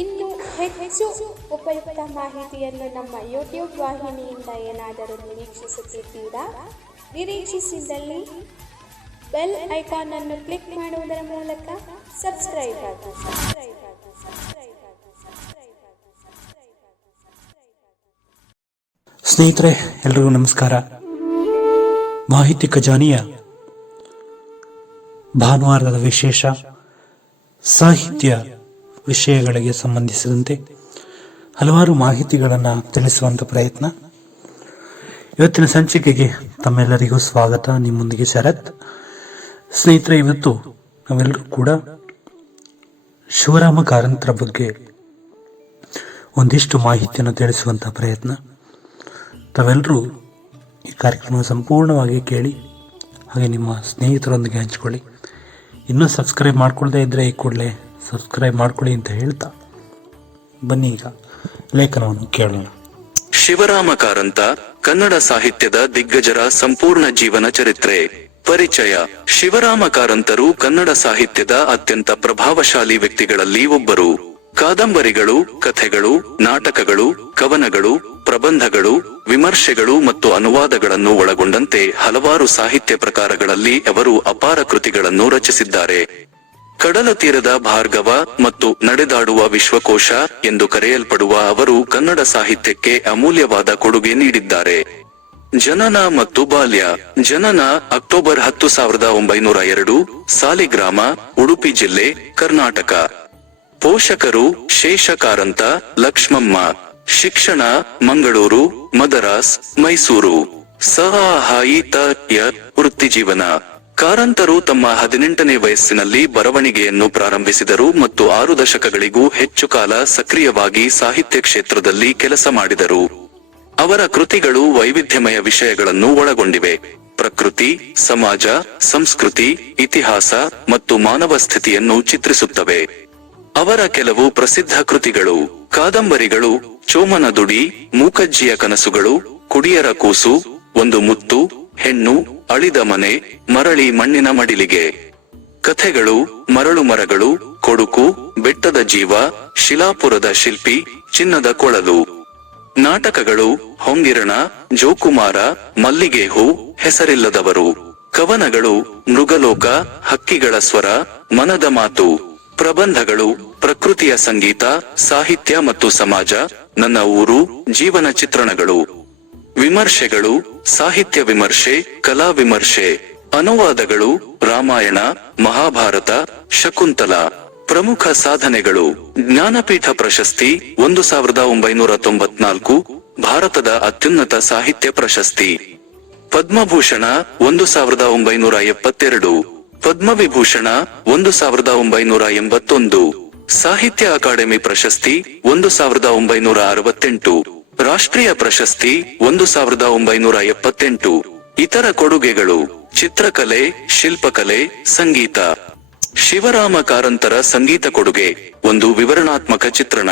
ಇನ್ನು ಹೆಚ್ಚು ಉಪಯುಕ್ತ ಮಾಹಿತಿಯನ್ನು ನಮ್ಮ ಯೂಟ್ಯೂಬ್ ವಾಹಿನಿಯಿಂದ ಏನಾದರೂ ನಿರೀಕ್ಷಿಸುತ್ತಿದ್ದೀರಾ? ನಿರೀಕ್ಷಿಸಿದಲ್ಲಿ ಬೆಲ್ ಐಕಾನ್ ಅನ್ನು ಕ್ಲಿಕ್ ಮಾಡುವುದರ ಮೂಲಕ ಸಬ್ಸ್ಕ್ರೈಬ್ ಆಗಿ ಆಗಿ ಆಗಿ ಆಗಿ ಸಬ್ಸ್ಕ್ರೈಬ್ ಆಗಿ. ಸ್ನೇಹಿತರೆ, ಎಲ್ರಿಗೂ ನಮಸ್ಕಾರ. ಮಾಹಿತಿ ಖಜಾನೆಯ ಭಾನುವಾರದ ವಿಶೇಷ ಸಾಹಿತ್ಯ ವಿಷಯಗಳಿಗೆ ಸಂಬಂಧಿಸಿದಂತೆ ಹಲವಾರು ಮಾಹಿತಿಗಳನ್ನು ತಿಳಿಸುವಂಥ ಪ್ರಯತ್ನ. ಇವತ್ತಿನ ಸಂಚಿಕೆಗೆ ತಮ್ಮೆಲ್ಲರಿಗೂ ಸ್ವಾಗತ. ನಿಮ್ಮೊಂದಿಗೆ ಶರತ್. ಸ್ನೇಹಿತರೆ, ಇವತ್ತು ನಾವೆಲ್ಲರೂ ಕೂಡ ಶಿವರಾಮ ಕಾರಂತರ ಬಗ್ಗೆ ಒಂದಿಷ್ಟು ಮಾಹಿತಿಯನ್ನು ತಿಳಿಸುವಂಥ ಪ್ರಯತ್ನ. ತಾವೆಲ್ಲರೂ ಈ ಕಾರ್ಯಕ್ರಮ ಸಂಪೂರ್ಣವಾಗಿ ಕೇಳಿ, ಹಾಗೆ ನಿಮ್ಮ ಸ್ನೇಹಿತರೊಂದಿಗೆ ಹಂಚಿಕೊಳ್ಳಿ. ಇನ್ನೂ ಸಬ್ಸ್ಕ್ರೈಬ್ ಮಾಡ್ಕೊಳ್ದೇ ಇದ್ದರೆ ಈ ಕೂಡಲೇ ಸಬ್ಸ್ಕ್ರೈಬ್ ಮಾಡ್ಕೊಳ್ಳಿ ಅಂತ ಹೇಳ್ತಾ ಬನ್ನಿ ಈಗ ಲೇಖನವನ್ನು ಕೇಳೋಣ. ಶಿವರಾಮ ಕಾರಂತ, ಕನ್ನಡ ಸಾಹಿತ್ಯದ ದಿಗ್ಗಜರ ಸಂಪೂರ್ಣ ಜೀವನ ಚರಿತ್ರೆ. ಪರಿಚಯ, ಶಿವರಾಮ ಕಾರಂತರು ಕನ್ನಡ ಸಾಹಿತ್ಯದ ಅತ್ಯಂತ ಪ್ರಭಾವಶಾಲಿ ವ್ಯಕ್ತಿಗಳಲ್ಲಿ ಒಬ್ಬರು. ಕಾದಂಬರಿಗಳು, ಕಥೆಗಳು, ನಾಟಕಗಳು, ಕವನಗಳು, ಪ್ರಬಂಧಗಳು, ವಿಮರ್ಶೆಗಳು ಮತ್ತು ಅನುವಾದಗಳನ್ನು ಒಳಗೊಂಡಂತೆ ಹಲವಾರು ಸಾಹಿತ್ಯ ಪ್ರಕಾರಗಳಲ್ಲಿ ಅವರು ಅಪಾರ ಕೃತಿಗಳನ್ನು ರಚಿಸಿದ್ದಾರೆ. ಕಡಲ ತೀರದ ಭಾರ್ಗವ ಮತ್ತು ನಡೆದಾಡುವ ವಿಶ್ವಕೋಶ ಎಂದು ಕರೆಯಲ್ಪಡುವ ಅವರು ಕನ್ನಡ ಸಾಹಿತ್ಯಕ್ಕೆ ಅಮೂಲ್ಯವಾದ ಕೊಡುಗೆ ನೀಡಿದ್ದಾರೆ. ಜನನ ಮತ್ತು ಬಾಲ್ಯ. ಜನನ ಅಕ್ಟೋಬರ್ ಹತ್ತು ಸಾವಿರದ ಒಂಬೈನೂರ ಎರಡು, ಸಾಲಿಗ್ರಾಮ, ಉಡುಪಿ ಜಿಲ್ಲೆ, ಕರ್ನಾಟಕ. ಪೋಷಕರು ಶೇಷಕಾರಂತ, ಲಕ್ಷ್ಮಮ್ಮ. ಶಿಕ್ಷಣ, ಮಂಗಳೂರು, ಮದರಾಸ್, ಮೈಸೂರು. ಸಹಾಯಿತ ವೃತ್ತಿ ಜೀವನ ಕಾರಂತರು ತಮ್ಮ ಹದಿನೆಂಟನೇ ವಯಸ್ಸಿನಲ್ಲಿ ಬರವಣಿಗೆಯನ್ನು ಪ್ರಾರಂಭಿಸಿದರು ಮತ್ತು ಆರು ದಶಕಗಳಿಗೂ ಹೆಚ್ಚು ಕಾಲ ಸಕ್ರಿಯವಾಗಿ ಸಾಹಿತ್ಯ ಕ್ಷೇತ್ರದಲ್ಲಿ ಕೆಲಸ ಮಾಡಿದರು. ಅವರ ಕೃತಿಗಳು ವೈವಿಧ್ಯಮಯ ವಿಷಯಗಳನ್ನು ಒಳಗೊಂಡಿವೆ. ಪ್ರಕೃತಿ, ಸಮಾಜ, ಸಂಸ್ಕೃತಿ, ಇತಿಹಾಸ ಮತ್ತು ಮಾನವ ಸ್ಥಿತಿಯನ್ನು ಚಿತ್ರಿಸುತ್ತವೆ. ಅವರ ಕೆಲವು ಪ್ರಸಿದ್ಧ ಕೃತಿಗಳು ಕಾದಂಬರಿಗಳು ಚೋಮನ ದುಡಿ ಮೂಕಜ್ಜಿಯ ಕನಸುಗಳು, ಕುಡಿಯರ ಕೂಸು, ಒಂದು ಮುತ್ತು ಹೆಣ್ಣು ಅಳಿದ ಮನೆ, ಮರಳಿ ಮಣ್ಣಿನ ಮಡಿಲಿಗೆ. ಕಥೆಗಳು, ಮರಳು ಮರಗಳು, ಕೊಡುಕು, ಬೆಟ್ಟದ ಜೀವ, ಶಿಲಾಪುರದ ಶಿಲ್ಪಿ, ಚಿನ್ನದ ಕೊಳಲು. ನಾಟಕಗಳು, ಹೊಂಗಿರಣ, ಜೋಕುಮಾರ ಮಲ್ಲಿಗೆ ಹೂ ಹೆಸರಿಲ್ಲದವರು. ಕವನಗಳು, ಮೃಗಲೋಕ, ಹಕ್ಕಿಗಳ ಸ್ವರ, ಮನದ ಮಾತು. ಪ್ರಬಂಧಗಳು, ಪ್ರಕೃತಿಯ ಸಂಗೀತ, ಸಾಹಿತ್ಯ ಮತ್ತು ಸಮಾಜ, ನನ್ನ ಊರು, ಜೀವನ ಚಿತ್ರಣಗಳು. ವಿಮರ್ಶೆಗಳು ಸಾಹಿತ್ಯ ವಿಮರ್ಶೆ, ಕಲಾ ವಿಮರ್ಶೆ, ಅನುವಾದಗಳು ರಾಮಾಯಣ, ಮಹಾಭಾರತ, ಶಕುಂತಲ. ಪ್ರಮುಖ ಸಾಧನೆಗಳು. ಜ್ಞಾನಪೀಠ ಪ್ರಶಸ್ತಿ, ಒಂದು ಸಾವಿರದ ಒಂಬೈನೂರ ತೊಂಬತ್ನಾಲ್ಕು, ಭಾರತದ ಅತ್ಯುನ್ನತ ಸಾಹಿತ್ಯ ಪ್ರಶಸ್ತಿ. ಪದ್ಮಭೂಷಣ, ಒಂದು ಸಾವಿರದ ಒಂಬೈನೂರ ಎಪ್ಪತ್ತೆರಡು. ಪದ್ಮವಿಭೂಷಣ, ಒಂದು ಸಾವಿರದ ಒಂಬೈನೂರ ಎಂಬತ್ತೊಂದು. ಸಾಹಿತ್ಯ ಅಕಾಡೆಮಿ ಪ್ರಶಸ್ತಿ, ಒಂದು ಸಾವಿರದ ಒಂಬೈನೂರ ಅರವತ್ತೆಂಟು. ರಾಷ್ಟ್ರೀಯ ಪ್ರಶಸ್ತಿ ಒಂದು ಸಾವಿರದ ಒಂಬೈನೂರ ಎಪ್ಪತ್ತೆಂಟು. ಇತರ ಕೊಡುಗೆಗಳು ಚಿತ್ರಕಲೆ, ಶಿಲ್ಪಕಲೆ, ಸಂಗೀತ. ಶಿವರಾಮ ಕಾರಂತರ ಸಂಗೀತ ಕೊಡುಗೆ, ಒಂದು ವಿವರಣಾತ್ಮಕ ಚಿತ್ರಣ.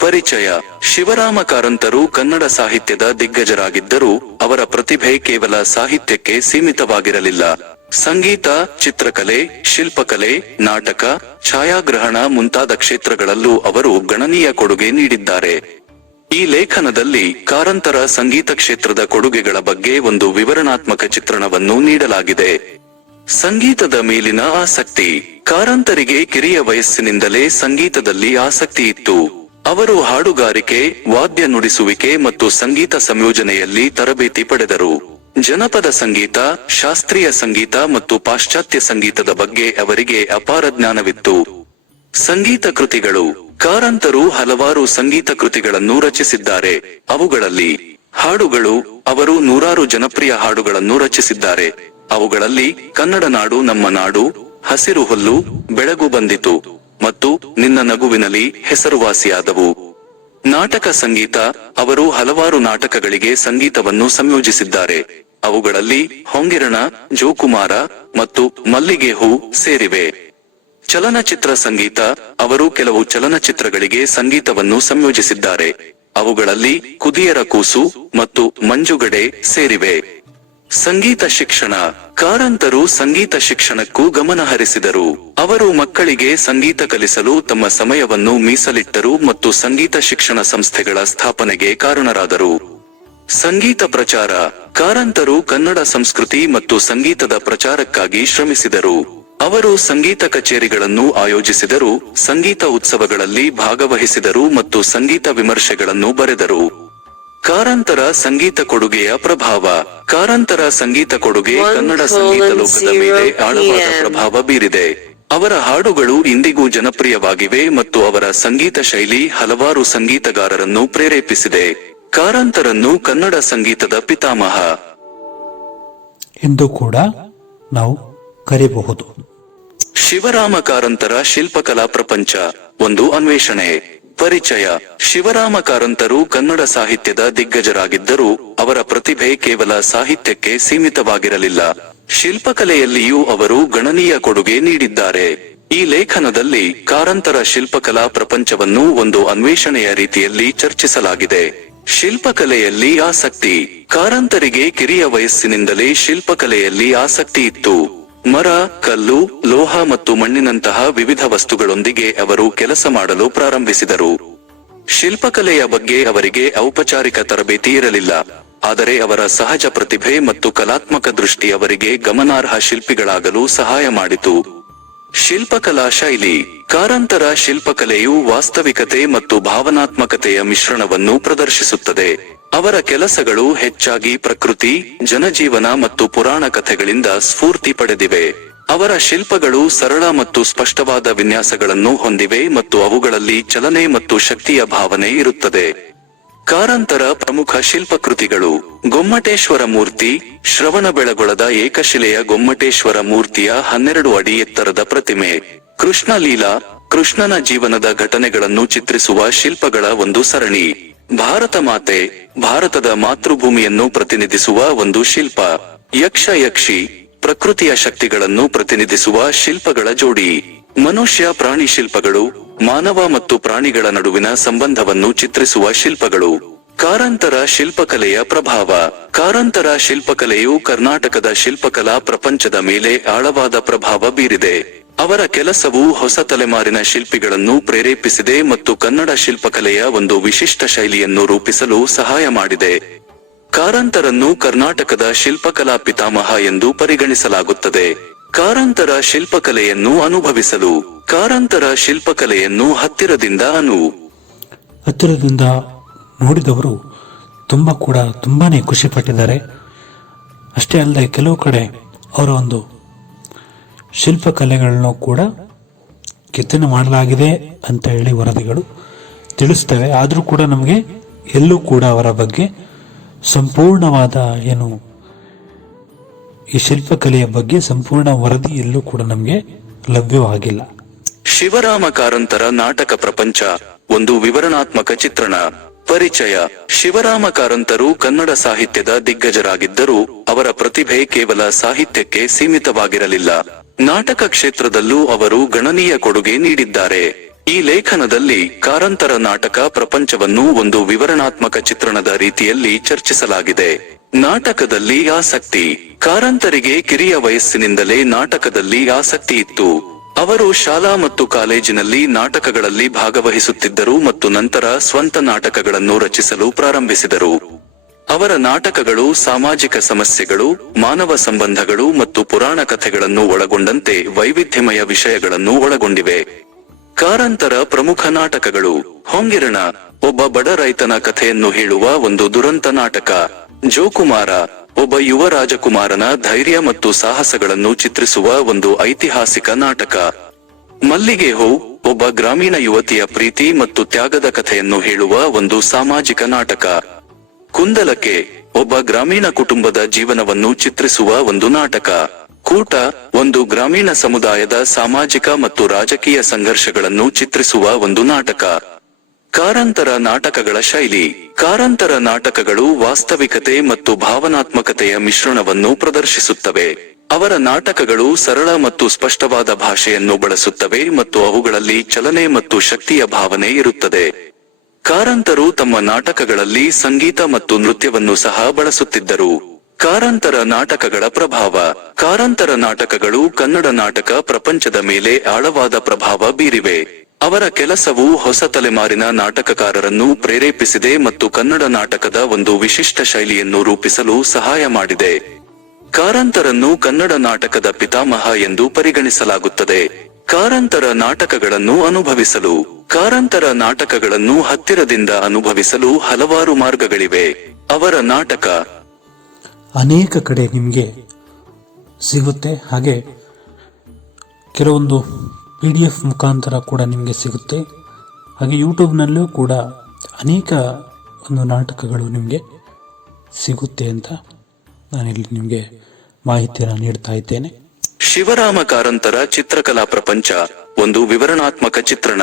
ಪರಿಚಯ, ಶಿವರಾಮ ಕಾರಂತರು ಕನ್ನಡ ಸಾಹಿತ್ಯದ ದಿಗ್ಗಜರಾಗಿದ್ದರೂ ಅವರ ಪ್ರತಿಭೆ ಕೇವಲ ಸಾಹಿತ್ಯಕ್ಕೆ ಸೀಮಿತವಾಗಿರಲಿಲ್ಲ. ಸಂಗೀತ, ಚಿತ್ರಕಲೆ, ಶಿಲ್ಪಕಲೆ, ನಾಟಕ, ಛಾಯಾಗ್ರಹಣ ಮುಂತಾದ ಕ್ಷೇತ್ರಗಳಲ್ಲೂ ಅವರು ಗಣನೀಯ ಕೊಡುಗೆ ನೀಡಿದ್ದಾರೆ. ಈ ಲೇಖನದಲ್ಲಿ ಕಾರಂತರ ಸಂಗೀತ ಕ್ಷೇತ್ರದ ಕೊಡುಗೆಗಳ ಬಗ್ಗೆ ಒಂದು ವಿವರಣಾತ್ಮಕ ಚಿತ್ರಣವನ್ನು ನೀಡಲಾಗಿದೆ. ಸಂಗೀತದ ಮೇಲಿನ ಆಸಕ್ತಿ. ಕಾರಂತರಿಗೆ ಕಿರಿಯ ವಯಸ್ಸಿನಿಂದಲೇ ಸಂಗೀತದಲ್ಲಿ ಆಸಕ್ತಿ ಇತ್ತು. ಅವರು ಹಾಡುಗಾರಿಕೆ, ವಾದ್ಯ ನುಡಿಸುವಿಕೆ ಮತ್ತು ಸಂಗೀತ ಸಂಯೋಜನೆಯಲ್ಲಿ ತರಬೇತಿ ಪಡೆದರು. ಜನಪದ ಸಂಗೀತ, ಶಾಸ್ತ್ರೀಯ ಸಂಗೀತ ಮತ್ತು ಪಾಶ್ಚಾತ್ಯ ಸಂಗೀತದ ಬಗ್ಗೆ ಅವರಿಗೆ ಅಪಾರ ಜ್ಞಾನವಿತ್ತು. ಸಂಗೀತ ಕೃತಿಗಳು. ಕಾರಂತರು ಹಲವಾರು ಸಂಗೀತ ಕೃತಿಗಳನ್ನು ರಚಿಸಿದ್ದಾರೆ. ಅವುಗಳಲ್ಲಿ ಹಾಡುಗಳು, ಅವರು ನೂರಾರು ಜನಪ್ರಿಯ ಹಾಡುಗಳನ್ನು ರಚಿಸಿದ್ದಾರೆ. ಅವುಗಳಲ್ಲಿ ಕನ್ನಡ ನಾಡು ನಮ್ಮ ನಾಡು, ಹಸಿರು ಹುಲ್ಲು, ಬೆಳಗು ಬಂದಿತು, ಮತ್ತು ನಿನ್ನ ನಗುವಿನಲ್ಲಿ ಹೆಸರುವಾಸಿಯಾದವು. ನಾಟಕ ಸಂಗೀತ, ಅವರು ಹಲವಾರು ನಾಟಕಗಳಿಗೆ ಸಂಗೀತವನ್ನು ಸಂಯೋಜಿಸಿದ್ದಾರೆ. ಅವುಗಳಲ್ಲಿ ಹೊಂಗಿರಣ, ಜೋಕುಮಾರ ಮತ್ತು ಮಲ್ಲಿಗೆ ಹೂ ಸೇರಿವೆ. ಚಲನಚಿತ್ರ ಸಂಗೀತ, ಅವರು ಕೆಲವು ಚಲನಚಿತ್ರಗಳಿಗೆ ಸಂಗೀತವನ್ನು ಸಂಯೋಜಿಸಿದ್ದಾರೆ. ಅವುಗಳಲ್ಲಿ ಕುದಿಯರ ಕೂಸು ಮತ್ತು ಮಂಜುಗಡೆ ಸೇರಿವೆ. ಸಂಗೀತ ಶಿಕ್ಷಣ, ಕಾರಂತರು ಸಂಗೀತ ಶಿಕ್ಷಣಕ್ಕೂ ಗಮನ ಹರಿಸಿದರು. ಅವರು ಮಕ್ಕಳಿಗೆ ಸಂಗೀತ ಕಲಿಸಲು ತಮ್ಮ ಸಮಯವನ್ನು ಮೀಸಲಿಟ್ಟರು ಮತ್ತು ಸಂಗೀತ ಶಿಕ್ಷಣ ಸಂಸ್ಥೆಗಳ ಸ್ಥಾಪನೆಗೆ ಕಾರಣರಾದರು. ಸಂಗೀತ ಪ್ರಚಾರ, ಕಾರಂತರು ಕನ್ನಡ ಸಂಸ್ಕೃತಿ ಮತ್ತು ಸಂಗೀತದ ಪ್ರಚಾರಕ್ಕಾಗಿ ಶ್ರಮಿಸಿದರು. ಅವರು ಸಂಗೀತ ಕಚೇರಿಗಳನ್ನು ಆಯೋಜಿಸಿದರು, ಸಂಗೀತ ಉತ್ಸವಗಳಲ್ಲಿ ಭಾಗವಹಿಸಿದರು ಮತ್ತು ಸಂಗೀತ ವಿಮರ್ಶೆಗಳನ್ನು ಬರೆದರು. ಕಾರಂತರ ಸಂಗೀತ ಕೊಡುಗೆಯ ಪ್ರಭಾವ. ಕಾರಂತರ ಸಂಗೀತ ಕೊಡುಗೆ ಕನ್ನಡ ಸಂಗೀತ ಲೋಕದ ಮೇಲೆ ಆಳವಾದ ಪ್ರಭಾವ ಬೀರಿದೆ. ಅವರ ಹಾಡುಗಳು ಇಂದಿಗೂ ಜನಪ್ರಿಯವಾಗಿವೆ ಮತ್ತು ಅವರ ಸಂಗೀತ ಶೈಲಿ ಹಲವಾರು ಸಂಗೀತಗಾರರನ್ನು ಪ್ರೇರೇಪಿಸಿದೆ. ಕಾರಂತರನ್ನು ಕನ್ನಡ ಸಂಗೀತದ ಪಿತಾಮಹ. ಎಂದು ಕೂಡ ನಾವು ಕರೆಯಬಹುದು. ಶಿವರಾಮ ಕಾರಂತರ ಶಿಲ್ಪಕಲಾ ಪ್ರಪಂಚ, ಒಂದು ಅನ್ವೇಷಣೆ. ಪರಿಚಯ ಶಿವರಾಮ ಕಾರಂತರು ಕನ್ನಡ ಸಾಹಿತ್ಯದ ದಿಗ್ಗಜರಾಗಿದ್ದರೂ ಅವರ ಪ್ರತಿಭೆ ಕೇವಲ ಸಾಹಿತ್ಯಕ್ಕೆ ಸೀಮಿತವಾಗಿರಲಿಲ್ಲ. ಶಿಲ್ಪಕಲೆಯಲ್ಲಿಯೂ ಅವರು ಗಣನೀಯ ಕೊಡುಗೆ ನೀಡಿದ್ದಾರೆ. ಈ ಲೇಖನದಲ್ಲಿ ಕಾರಂತರ ಶಿಲ್ಪಕಲಾ ಪ್ರಪಂಚವನ್ನು ಒಂದು ಅನ್ವೇಷಣೆಯ ರೀತಿಯಲ್ಲಿ ಚರ್ಚಿಸಲಾಗಿದೆ. ಶಿಲ್ಪಕಲೆಯಲ್ಲಿ ಆಸಕ್ತಿ, ಕಾರಂತರಿಗೆ ಕಿರಿಯ ವಯಸ್ಸಿನಿಂದಲೇ ಶಿಲ್ಪಕಲೆಯಲ್ಲಿ ಆಸಕ್ತಿ ಇತ್ತು. ಮರ, ಕಲ್ಲು, ಲೋಹ ಮತ್ತು ಮಣ್ಣಿನಂತಹ ವಿವಿಧ ವಸ್ತುಗಳೊಂದಿಗೆ ಅವರು ಕೆಲಸ ಮಾಡಲು ಪ್ರಾರಂಭಿಸಿದರು. ಶಿಲ್ಪಕಲೆಯ ಬಗ್ಗೆ ಅವರಿಗೆ ಔಪಚಾರಿಕ ತರಬೇತಿ ಇರಲಿಲ್ಲ. ಆದರೆ ಅವರ ಸಹಜ ಪ್ರತಿಭೆ ಮತ್ತು ಕಲಾತ್ಮಕ ದೃಷ್ಟಿ ಅವರಿಗೆ ಗಮನಾರ್ಹ ಶಿಲ್ಪಿಗಳಾಗಲು ಸಹಾಯ ಮಾಡಿತು. ಶಿಲ್ಪಕಲಾ ಶೈಲಿ, ಕಾರಂತರ ಶಿಲ್ಪಕಲೆಯು ವಾಸ್ತವಿಕತೆ ಮತ್ತು ಭಾವನಾತ್ಮಕತೆಯ ಮಿಶ್ರಣವನ್ನು ಪ್ರದರ್ಶಿಸುತ್ತದೆ. ಅವರ ಕೆಲಸಗಳು ಹೆಚ್ಚಾಗಿ ಪ್ರಕೃತಿ, ಜನಜೀವನ ಮತ್ತು ಪುರಾಣ ಕಥೆಗಳಿಂದ ಸ್ಫೂರ್ತಿ ಪಡೆದಿವೆ. ಅವರ ಶಿಲ್ಪಗಳು ಸರಳ ಮತ್ತು ಸ್ಪಷ್ಟವಾದ ವಿನ್ಯಾಸಗಳನ್ನು ಹೊಂದಿವೆ ಮತ್ತು ಅವುಗಳಲ್ಲಿ ಚಲನೆ ಮತ್ತು ಶಕ್ತಿಯ ಭಾವನೆ ಇರುತ್ತದೆ. ಕಾರಂತರ ಪ್ರಮುಖ ಶಿಲ್ಪಕೃತಿಗಳು ಗೊಮ್ಮಟೇಶ್ವರ ಮೂರ್ತಿ ಶ್ರವಣಬೆಳಗೊಳದ ಏಕಶಿಲೆಯ ಗೊಮ್ಮಟೇಶ್ವರ ಮೂರ್ತಿಯ ಹನ್ನೆರಡು ಅಡಿ ಎತ್ತರದ ಪ್ರತಿಮೆ ಕೃಷ್ಣ ಲೀಲಾ ಕೃಷ್ಣನ ಜೀವನದ ಘಟನೆಗಳನ್ನು ಚಿತ್ರಿಸುವ ಶಿಲ್ಪಗಳ ಒಂದು ಸರಣಿ. ಭಾರತ ಮಾತೆ, ಭಾರತದ ಮಾತೃಭೂಮಿಯನ್ನು ಪ್ರತಿನಿಧಿಸುವ ಒಂದು ಶಿಲ್ಪ. ಯಕ್ಷ ಯಕ್ಷಿ, ಪ್ರಕೃತಿಯ ಶಕ್ತಿಗಳನ್ನು ಪ್ರತಿನಿಧಿಸುವ ಶಿಲ್ಪಗಳ ಜೋಡಿ. ಮನುಷ್ಯ ಪ್ರಾಣಿ ಶಿಲ್ಪಗಳು, ಮಾನವ ಮತ್ತು ಪ್ರಾಣಿಗಳ ನಡುವಿನ ಸಂಬಂಧವನ್ನು ಚಿತ್ರಿಸುವ ಶಿಲ್ಪಗಳು. ಕಾರಂತರ ಶಿಲ್ಪಕಲೆಯ ಪ್ರಭಾವ. ಕಾರಂತರ ಶಿಲ್ಪಕಲೆಯು ಕರ್ನಾಟಕದ ಶಿಲ್ಪಕಲಾ ಪ್ರಪಂಚದ ಮೇಲೆ ಆಳವಾದ ಪ್ರಭಾವ ಬೀರಿದೆ. ಅವರ ಕೆಲಸವು ಹೊಸ ತಲೆಮಾರಿನ ಶಿಲ್ಪಿಗಳನ್ನು ಪ್ರೇರೇಪಿಸಿದೆ ಮತ್ತು ಕನ್ನಡ ಶಿಲ್ಪಕಲೆಯ ಒಂದು ವಿಶಿಷ್ಟ ಶೈಲಿಯನ್ನು ರೂಪಿಸಲು ಸಹಾಯ ಮಾಡಿದೆ. ಕಾರಂತರನ್ನು ಕರ್ನಾಟಕದ ಶಿಲ್ಪಕಲಾ ಪಿತಾಮಹ ಎಂದು ಪರಿಗಣಿಸಲಾಗುತ್ತದೆ. ಕಾರಂತರ ಶಿಲ್ಪಕಲೆಯನ್ನು ಅನುಭವಿಸಲು, ಕಾರಂತರ ಶಿಲ್ಪಕಲೆಯನ್ನು ಹತ್ತಿರದಿಂದ ಅನು. ಹತ್ತಿರದಿಂದ ನೋಡಿದವರು ತುಂಬ ಕೂಡ ತುಂಬಾನೇ ಖುಷಿ ಪಟ್ಟಿದ್ದಾರೆ ಅಷ್ಟೇ ಅಲ್ಲದೆ ಕೆಲವು ಕಡೆ ಅವರ ಒಂದು ಶಿಲ್ಪಕಲೆಗಳನ್ನು ಕೂಡ ಕೆತ್ತನೆ ಮಾಡಲಾಗಿದೆ ಅಂತ ಹೇಳಿ ವರದಿಗಳು ತಿಳಿಸ್ತವೆ. ಆದರೂ ಕೂಡ ನಮಗೆ ಎಲ್ಲೂ ಕೂಡ ಅವರ ಬಗ್ಗೆ ಸಂಪೂರ್ಣವಾದ ಏನು ಈ ಶಿಲ್ಪಕಲೆಯ ಬಗ್ಗೆ ಸಂಪೂರ್ಣ ವರದಿ ಎಲ್ಲೂ ಕೂಡ ನಮಗೆ ಲಭ್ಯವಾಗಿಲ್ಲ. ಶಿವರಾಮ ಕಾರಂತರ ನಾಟಕ ಪ್ರಪಂಚ, ಒಂದು ವಿವರಣಾತ್ಮಕ ಚಿತ್ರಣ. ಪರಿಚಯ, ಶಿವರಾಮ ಕಾರಂತರು ಕನ್ನಡ ಸಾಹಿತ್ಯದ ದಿಗ್ಗಜರಾಗಿದ್ದರೂ ಅವರ ಪ್ರತಿಭೆ ಕೇವಲ ಸಾಹಿತ್ಯಕ್ಕೆ ಸೀಮಿತವಾಗಿರಲಿಲ್ಲ. ನಾಟಕ ಕ್ಷೇತ್ರದಲ್ಲೂ ಅವರು ಗಣನೀಯ ಕೊಡುಗೆ ನೀಡಿದ್ದಾರೆ. ಈ ಲೇಖನದಲ್ಲಿ ಕಾರಂತರ ನಾಟಕ ಪ್ರಪಂಚವನ್ನು ಒಂದು ವಿವರಣಾತ್ಮಕ ಚಿತ್ರಣದ ರೀತಿಯಲ್ಲಿ ಚರ್ಚಿಸಲಾಗಿದೆ. ನಾಟಕದಲ್ಲಿ ಆಸಕ್ತಿ. ಕಾರಂತರಿಗೆ ಕಿರಿಯ ವಯಸ್ಸಿನಿಂದಲೇ ನಾಟಕದಲ್ಲಿ ಆಸಕ್ತಿ ಇತ್ತು. ಅವರು ಶಾಲಾ ಮತ್ತು ಕಾಲೇಜಿನಲ್ಲಿ ನಾಟಕಗಳಲ್ಲಿ ಭಾಗವಹಿಸುತ್ತಿದ್ದರು ಮತ್ತು ನಂತರ ಸ್ವಂತ ನಾಟಕಗಳನ್ನು ರಚಿಸಲು ಪ್ರಾರಂಭಿಸಿದರು. ಅವರ ನಾಟಕಗಳು, ಸಾಮಾಜಿಕ ಸಮಸ್ಯೆಗಳು, ಮಾನವ ಸಂಬಂಧಗಳು ಮತ್ತು ಪುರಾಣ ಕಥೆಗಳನ್ನು ಒಳಗೊಂಡಂತೆ ವೈವಿಧ್ಯಮಯ ವಿಷಯಗಳನ್ನು ಒಳಗೊಂಡಿವೆ. ಕಾರಂತರ ಪ್ರಮುಖ ನಾಟಕಗಳು. ಹೊಂಗಿರಣ, ಒಬ್ಬ ಬಡ ರೈತನ ಕಥೆಯನ್ನು ಹೇಳುವ ಒಂದು ದುರಂತ ನಾಟಕ. ಜೋಕುಮಾರ, ಒಬ್ಬ ಯುವ ರಾಜಕುಮಾರನ ಧೈರ್ಯ ಮತ್ತು ಸಾಹಸಗಳನ್ನು ಚಿತ್ರಿಸುವ ಒಂದು ಐತಿಹಾಸಿಕ ನಾಟಕ. ಮಲ್ಲಿಗೆ ಹೋ ಒಬ್ಬ ಗ್ರಾಮೀಣ ಯುವತಿಯ ಪ್ರೀತಿ ಮತ್ತು ತ್ಯಾಗದ ಕಥೆಯನ್ನು ಹೇಳುವ ಒಂದು ಸಾಮಾಜಿಕ ನಾಟಕ. ಕುಂದಲಕೆ ಒಬ್ಬ ಗ್ರಾಮೀಣ ಕುಟುಂಬದ ಜೀವನವನ್ನು ಚಿತ್ರಿಸುವ ಒಂದು ನಾಟಕ. ಕೂಟ, ಒಂದು ಗ್ರಾಮೀಣ ಸಮುದಾಯದ ಸಾಮಾಜಿಕ ಮತ್ತು ರಾಜಕೀಯ ಸಂಘರ್ಷಗಳನ್ನು ಚಿತ್ರಿಸುವ ಒಂದು ನಾಟಕ. ಕಾರಂತರ ನಾಟಕಗಳ ಶೈಲಿ. ಕಾರಂತರ ನಾಟಕಗಳು ವಾಸ್ತವಿಕತೆ ಮತ್ತು ಭಾವನಾತ್ಮಕತೆಯ ಮಿಶ್ರಣವನ್ನು ಪ್ರದರ್ಶಿಸುತ್ತವೆ. ಅವರ ನಾಟಕಗಳು ಸರಳ ಮತ್ತು ಸ್ಪಷ್ಟವಾದ ಭಾಷೆಯನ್ನು ಬಳಸುತ್ತವೆ ಮತ್ತು ಅವುಗಳಲ್ಲಿ ಚಲನೆ ಮತ್ತು ಶಕ್ತಿಯ ಭಾವನೆ ಇರುತ್ತದೆ. ಕಾರಂತರು ತಮ್ಮ ನಾಟಕಗಳಲ್ಲಿ ಸಂಗೀತ ಮತ್ತು ನೃತ್ಯವನ್ನು ಸಹ ಬಳಸುತ್ತಿದ್ದರು. ಕಾರಂತರ ನಾಟಕಗಳ ಪ್ರಭಾವ. ಕಾರಂತರ ನಾಟಕಗಳು ಕನ್ನಡ ನಾಟಕ ಪ್ರಪಂಚದ ಮೇಲೆ ಆಳವಾದ ಪ್ರಭಾವ ಬೀರಿವೆ. ಅವರ ಕೆಲಸವು ಹೊಸ ತಲೆಮಾರಿನ ನಾಟಕಕಾರರನ್ನು ಪ್ರೇರೇಪಿಸಿದೆ ಮತ್ತು ಕನ್ನಡ ನಾಟಕದ ಒಂದು ವಿಶಿಷ್ಟ ಶೈಲಿಯನ್ನು ರೂಪಿಸಲು ಸಹಾಯ ಮಾಡಿದೆ. ಕಾರಂತರನ್ನು ಕನ್ನಡ ನಾಟಕದ ಪಿತಾಮಹ ಎಂದು ಪರಿಗಣಿಸಲಾಗುತ್ತದೆ. ಕಾರಂತರ ನಾಟಕಗಳನ್ನು ಅನುಭವಿಸಲು, ಕಾರಂತರ ನಾಟಕಗಳನ್ನು ಹತ್ತಿರದಿಂದ ಅನುಭವಿಸಲು ಹಲವಾರು ಮಾರ್ಗಗಳಿವೆ. ಅವರ ನಾಟಕ ಅನೇಕ ಕಡೆ ನಿಮಗೆ ಸಿಗುತ್ತೆ. ಹಾಗೆ ಕೆಲವೊಂದು ಪಿ ಡಿ ಎಫ್ ಮುಖಾಂತರ ಕೂಡ ನಿಮಗೆ ಸಿಗುತ್ತೆ. ಹಾಗೆ ಯೂಟ್ಯೂಬ್ನಲ್ಲೂ ಕೂಡ ಅನೇಕ ಒಂದು ನಾಟಕಗಳು ನಿಮಗೆ ಸಿಗುತ್ತೆ ಅಂತ ನಾನಿಲ್ಲಿ ನಿಮಗೆ ಮಾಹಿತಿಯನ್ನು ನೀಡ್ತಾ ಇದ್ದೇನೆ. ಶಿವರಾಮ ಕಾರಂತರ ಚಿತ್ರಕಲಾ ಪ್ರಪಂಚ, ಒಂದು ವಿವರಣಾತ್ಮಕ ಚಿತ್ರಣ.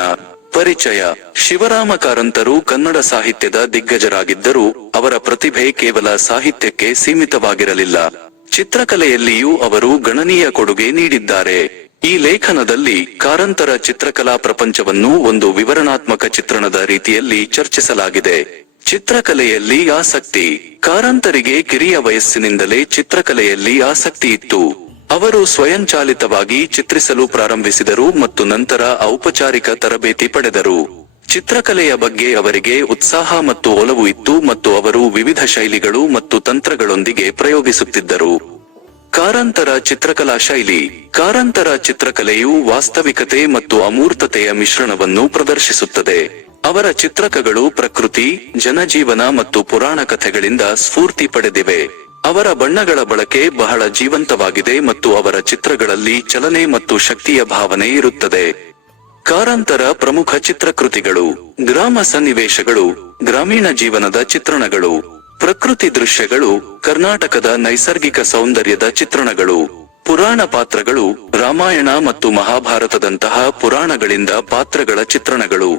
ಪರಿಚಯ, ಶಿವರಾಮ ಕಾರಂತರು ಕನ್ನಡ ಸಾಹಿತ್ಯದ ದಿಗ್ಗಜರಾಗಿದ್ದರೂ ಅವರ ಪ್ರತಿಭೆ ಕೇವಲ ಸಾಹಿತ್ಯಕ್ಕೆ ಸೀಮಿತವಾಗಿರಲಿಲ್ಲ. ಚಿತ್ರಕಲೆಯಲ್ಲಿಯೂ ಅವರು ಗಣನೀಯ ಕೊಡುಗೆ ನೀಡಿದ್ದಾರೆ. ಈ ಲೇಖನದಲ್ಲಿ ಕಾರಂತರ ಚಿತ್ರಕಲಾ ಪ್ರಪಂಚವನ್ನು ಒಂದು ವಿವರಣಾತ್ಮಕ ಚಿತ್ರಣದ ರೀತಿಯಲ್ಲಿ ಚರ್ಚಿಸಲಾಗಿದೆ. ಚಿತ್ರಕಲೆಯಲ್ಲಿ ಆಸಕ್ತಿ, ಕಾರಂತರಿಗೆ ಕಿರಿಯ ವಯಸ್ಸಿನಿಂದಲೇ ಚಿತ್ರಕಲೆಯಲ್ಲಿ ಆಸಕ್ತಿ ಇತ್ತು. ಅವರು ಸ್ವಯಂಚಾಲಿತವಾಗಿ ಚಿತ್ರಿಸಲು ಪ್ರಾರಂಭಿಸಿದರು ಮತ್ತು ನಂತರ ಔಪಚಾರಿಕ ತರಬೇತಿ ಪಡೆದರು. ಚಿತ್ರಕಲೆಯ ಬಗ್ಗೆ ಅವರಿಗೆ ಉತ್ಸಾಹ ಮತ್ತು ಒಲವು ಇತ್ತು ಮತ್ತು ಅವರು ವಿವಿಧ ಶೈಲಿಗಳು ಮತ್ತು ತಂತ್ರಗಳೊಂದಿಗೆ ಪ್ರಯೋಗಿಸುತ್ತಿದ್ದರು. ಕಾರಂತರ ಚಿತ್ರಕಲಾ ಶೈಲಿ. ಕಾರಂತರ ಚಿತ್ರಕಲೆಯು ವಾಸ್ತವಿಕತೆ ಮತ್ತು ಅಮೂರ್ತತೆಯ ಮಿಶ್ರಣವನ್ನು ಪ್ರದರ್ಶಿಸುತ್ತದೆ. ಅವರ ಚಿತ್ರಕಗಳು ಪ್ರಕೃತಿ, ಜನಜೀವನ ಮತ್ತು ಪುರಾಣ ಕಥೆಗಳಿಂದ ಸ್ಫೂರ್ತಿ ಪಡೆದಿವೆ. ಅವರ ಬಣ್ಣಗಳ ಬಳಕೆ ಬಹಳ ಜೀವಂತವಾಗಿದೆ ಮತ್ತು ಅವರ ಚಿತ್ರಗಳಲ್ಲಿ ಚಲನೆ ಮತ್ತು ಶಕ್ತಿಯ ಭಾವನೆ ಇರುತ್ತದೆ. ಕಾರಂತರ ಪ್ರಮುಖ ಚಿತ್ರಕೃತಿಗಳು, ಗ್ರಾಮ ಸನ್ನಿವೇಶಗಳು, ಗ್ರಾಮೀಣ ಜೀವನದ ಚಿತ್ರಣಗಳು, ಪ್ರಕೃತಿ ದೃಶ್ಯಗಳು, ಕರ್ನಾಟಕದ ನೈಸರ್ಗಿಕ ಸೌಂದರ್ಯದ ಚಿತ್ರಣಗಳು, ಪುರಾಣ ಪಾತ್ರಗಳು, ರಾಮಾಯಣ ಮತ್ತು ಮಹಾಭಾರತದಂತಹ ಪುರಾಣಗಳಿಂದ ಪಾತ್ರಗಳ ಚಿತ್ರಣಗಳು,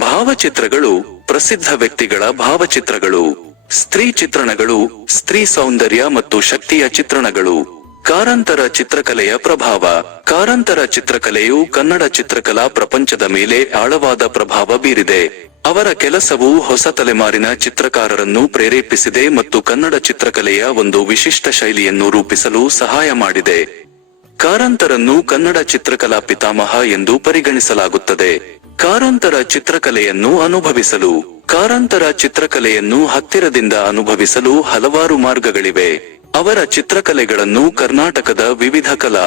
ಭಾವಚಿತ್ರಗಳು, ಪ್ರಸಿದ್ಧ ವ್ಯಕ್ತಿಗಳ ಭಾವಚಿತ್ರಗಳು. ಸ್ತ್ರೀ ಚಿತ್ರಣಗಳು, ಸ್ತ್ರೀ ಸೌಂದರ್ಯ ಮತ್ತು ಶಕ್ತಿಯ ಚಿತ್ರಣಗಳು. ಕಾರಂತರ ಚಿತ್ರಕಲೆಯ ಪ್ರಭಾವ. ಕಾರಂತರ ಚಿತ್ರಕಲೆಯು ಕನ್ನಡ ಚಿತ್ರಕಲಾ ಪ್ರಪಂಚದ ಮೇಲೆ ಆಳವಾದ ಪ್ರಭಾವ ಬೀರಿದೆ. ಅವರ ಕೆಲಸವು ಹೊಸ ತಲೆಮಾರಿನ ಚಿತ್ರಕಾರರನ್ನು ಪ್ರೇರೇಪಿಸಿದೆ ಮತ್ತು ಕನ್ನಡ ಚಿತ್ರಕಲೆಯ ಒಂದು ವಿಶಿಷ್ಟ ಶೈಲಿಯನ್ನು ರೂಪಿಸಲು ಸಹಾಯ ಮಾಡಿದೆ. ಕಾರಂತರನ್ನು ಕನ್ನಡ ಚಿತ್ರಕಲಾ ಪಿತಾಮಹ ಎಂದು ಪರಿಗಣಿಸಲಾಗುತ್ತದೆ. ಕಾರಂತರ ಚಿತ್ರಕಲೆಯನ್ನು ಅನುಭವಿಸಲು ಕಾರಂತರ ಚಿತ್ರಕಲೆಯನ್ನು ಹತ್ತಿರದಿಂದ ಅನುಭವಿಸಲು ಹಲವಾರು ಮಾರ್ಗಗಳಿವೆ. ಅವರ ಚಿತ್ರಕಲೆಗಳನ್ನು ಕರ್ನಾಟಕದ ವಿವಿಧ ಕಲಾ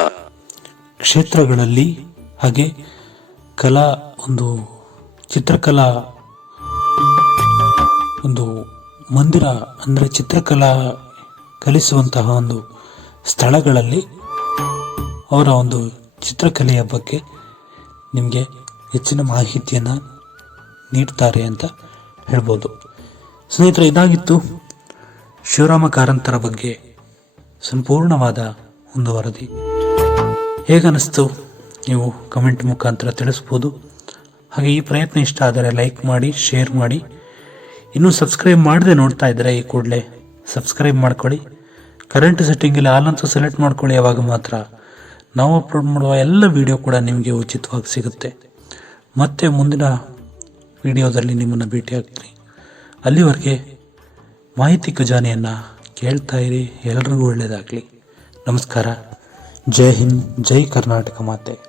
ಕ್ಷೇತ್ರಗಳಲ್ಲಿ ಹಾಗೆ ಕಲಾ ಒಂದು ಚಿತ್ರಕಲಾ ಒಂದು ಮಂದಿರ ಅಂದರೆ ಚಿತ್ರಕಲಾ ಕಲಿಸುವಂತಹ ಒಂದು ಸ್ಥಳಗಳಲ್ಲಿ ಅವರ ಒಂದು ಚಿತ್ರಕಲೆಯ ಬಗ್ಗೆ ನಿಮಗೆ ಹೆಚ್ಚಿನ ಮಾಹಿತಿಯನ್ನು ನೀಡ್ತಾರೆ ಅಂತ ಹೇಳ್ಬೋದು. ಸ್ನೇಹಿತರೆ, ಇದಾಗಿತ್ತು ಶಿವರಾಮ ಕಾರಂತರ ಬಗ್ಗೆ ಸಂಪೂರ್ಣವಾದ ಒಂದು ವರದಿ. ಹೇಗನ್ನಿಸ್ತು ನೀವು ಕಮೆಂಟ್ ಮುಖಾಂತರ ತಿಳಿಸ್ಬೋದು. ಹಾಗೆ ಈ ಪ್ರಯತ್ನ ಇಷ್ಟ ಆದರೆ ಲೈಕ್ ಮಾಡಿ, ಶೇರ್ ಮಾಡಿ. ಇನ್ನೂ ಸಬ್ಸ್ಕ್ರೈಬ್ ಮಾಡದೆ ನೋಡ್ತಾ ಇದ್ದರೆ ಈ ಕೂಡಲೇ ಸಬ್ಸ್ಕ್ರೈಬ್ ಮಾಡ್ಕೊಳ್ಳಿ. ಕರೆಂಟ್ ಸೆಟ್ಟಿಂಗಲ್ಲಿ ಆಲ್ ಸೆಲೆಕ್ಟ್ ಮಾಡ್ಕೊಳ್ಳಿ. ಯಾವಾಗ ಮಾತ್ರ ನಾವು ಅಪ್ಲೋಡ್ ಮಾಡುವ ಎಲ್ಲ ವಿಡಿಯೋ ಕೂಡ ನಿಮಗೆ ಉಚಿತವಾಗಿ ಸಿಗುತ್ತೆ. ಮತ್ತೆ ಮುಂದಿನ ವಿಡಿಯೋದಲ್ಲಿ ನಿಮ್ಮನ್ನು ಭೇಟಿಯಾಗ್ತೀನಿ ಅಲ್ಲಿವರೆಗೆ ಮಾಹಿತಿ ಖಜಾನೆಯನ್ನು ಕೇಳ್ತಾ ಇರಿ. ಎಲ್ರಿಗೂ ಒಳ್ಳೆಯದಾಗಲಿ ನಮಸ್ಕಾರ. ಜೈ ಹಿಂದ್, ಜೈ ಕರ್ನಾಟಕ ಮಾತೆ.